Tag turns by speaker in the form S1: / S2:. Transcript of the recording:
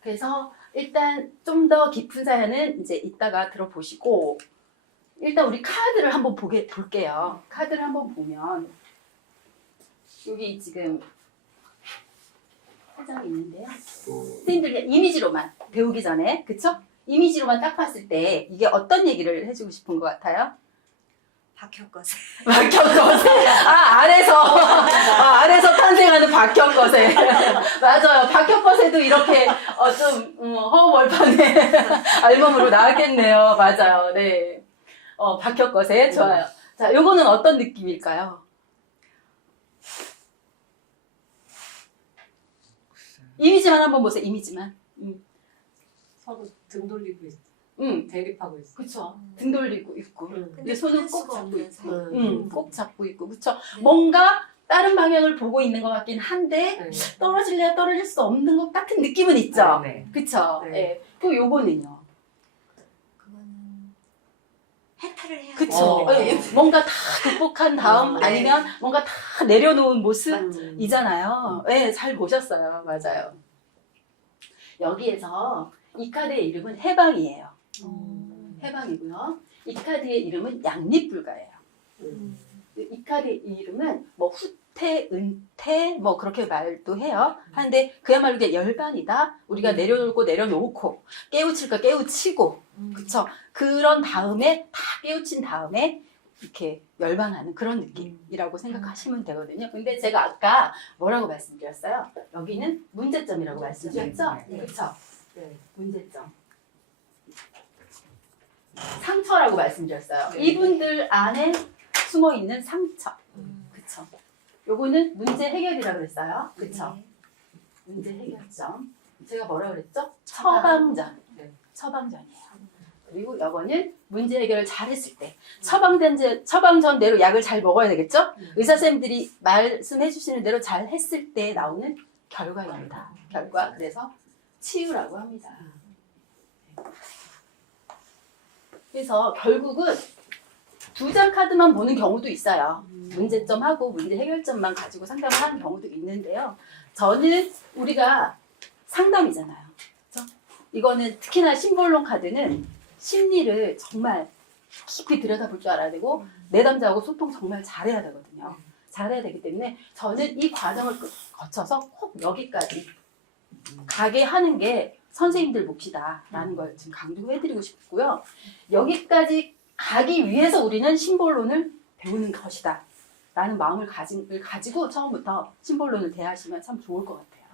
S1: 그래서 일단 좀 더 깊은 사연은 이제 이따가 들어보시고 일단 우리 카드를 한번 보게 볼게요. 카드를 한번 보면 여기 지금 사장이 있는데요. 선생님들 이미지로만 배우기 전에 그쵸? 이미지로만 딱 봤을 때 이게 어떤 얘기를 해주고 싶은 것 같아요?
S2: 박혁거세.
S1: 박혁거세. 아, 아래서. 아, 아래서 탄생하는 박혁거세. 맞아요. 박혁거세도 이렇게, 어, 좀, 음, 허허벌판의 알몸으로 나왔겠네요. 맞아요. 네. 어, 박혁거세. 좋아요. 자, 요거는 어떤 느낌일까요? 이미지만 한번 보세요. 이미지만. 음,
S3: 서로 등 돌리고 있어.
S1: 음.
S3: 대립하고 있어.
S1: 그쵸. 등 돌리고 있고.
S3: 응.
S1: 근데 손은 꼭 잡고 있고.
S3: 응.
S1: 음, 꼭 잡고 있고. 그쵸. 뭔가 다른 방향을 보고 있는 것 같긴 한데,
S3: 네.
S1: 떨어질래야 떨어질 수 없는 것 같은 느낌은 있죠.
S3: 네.
S1: 그쵸?
S3: 네.
S1: 예. 그 요거는요.
S2: 그거는 해탈을 해야
S1: 그쵸.
S3: 어.
S1: 예, 뭔가 다 극복한 다음
S3: 네.
S1: 아니면 뭔가 다 내려놓은
S3: 음.
S1: 모습이잖아요. 예, 잘 보셨어요. 맞아요. 여기에서 이 카드의 이름은 해방이에요.
S3: 음.
S1: 해방이고요. 이 카드의 이름은 양립불가예요.
S3: 음.
S1: 이 카드의 이름은 뭐 후퇴, 은퇴 뭐 그렇게 말도 해요. 하는데 그야말로 이게 열반이다. 우리가
S3: 음.
S1: 내려놓고 내려놓고 깨우칠까 깨우치고 그쵸. 그런 다음에 다 깨우친 다음에 이렇게 열반하는 그런 느낌이라고 생각하시면 되거든요. 근데 제가 아까 뭐라고 말씀드렸어요? 여기는 문제점이라고 말씀드렸죠?
S3: 네.
S1: 문제점. 상처라고 말씀드렸어요.
S3: 네.
S1: 이분들 안에 숨어 있는 상처.
S2: 음.
S1: 그쵸. 요거는 문제 해결이라고 그랬어요. 그쵸.
S2: 네.
S1: 문제 해결점. 제가 뭐라 그랬죠?
S2: 처방.
S1: 처방전.
S3: 네.
S1: 처방전이에요. 그리고 요거는 문제 해결을 잘했을 때 처방전 처방전 대로 약을 잘 먹어야 되겠죠?
S3: 음.
S1: 의사 선생님들이 말씀해 주시는 대로 잘 했을 때 나오는 결과입니다. 결과. 그래서 치유라고 합니다. 그래서 결국은 두 장 카드만 보는 경우도 있어요. 문제점하고 문제 해결점만 가지고 상담을 하는 경우도 있는데요. 저는 우리가 상담이잖아요. 그죠? 이거는 특히나 심볼론 카드는 심리를 정말 깊이 들여다볼 줄 알아야 되고 내담자하고 소통 정말 잘해야 되거든요. 잘해야 되기 때문에 저는 이 과정을 끝- 거쳐서 꼭 여기까지 가게 하는 게 선생님들 몫이다라는 걸 지금 강조해드리고 싶고요. 여기까지 가기 위해서 우리는 심볼론을 배우는 것이다. 라는 마음을 가지, 가지고 처음부터 심볼론을 대하시면 참 좋을 것 같아요.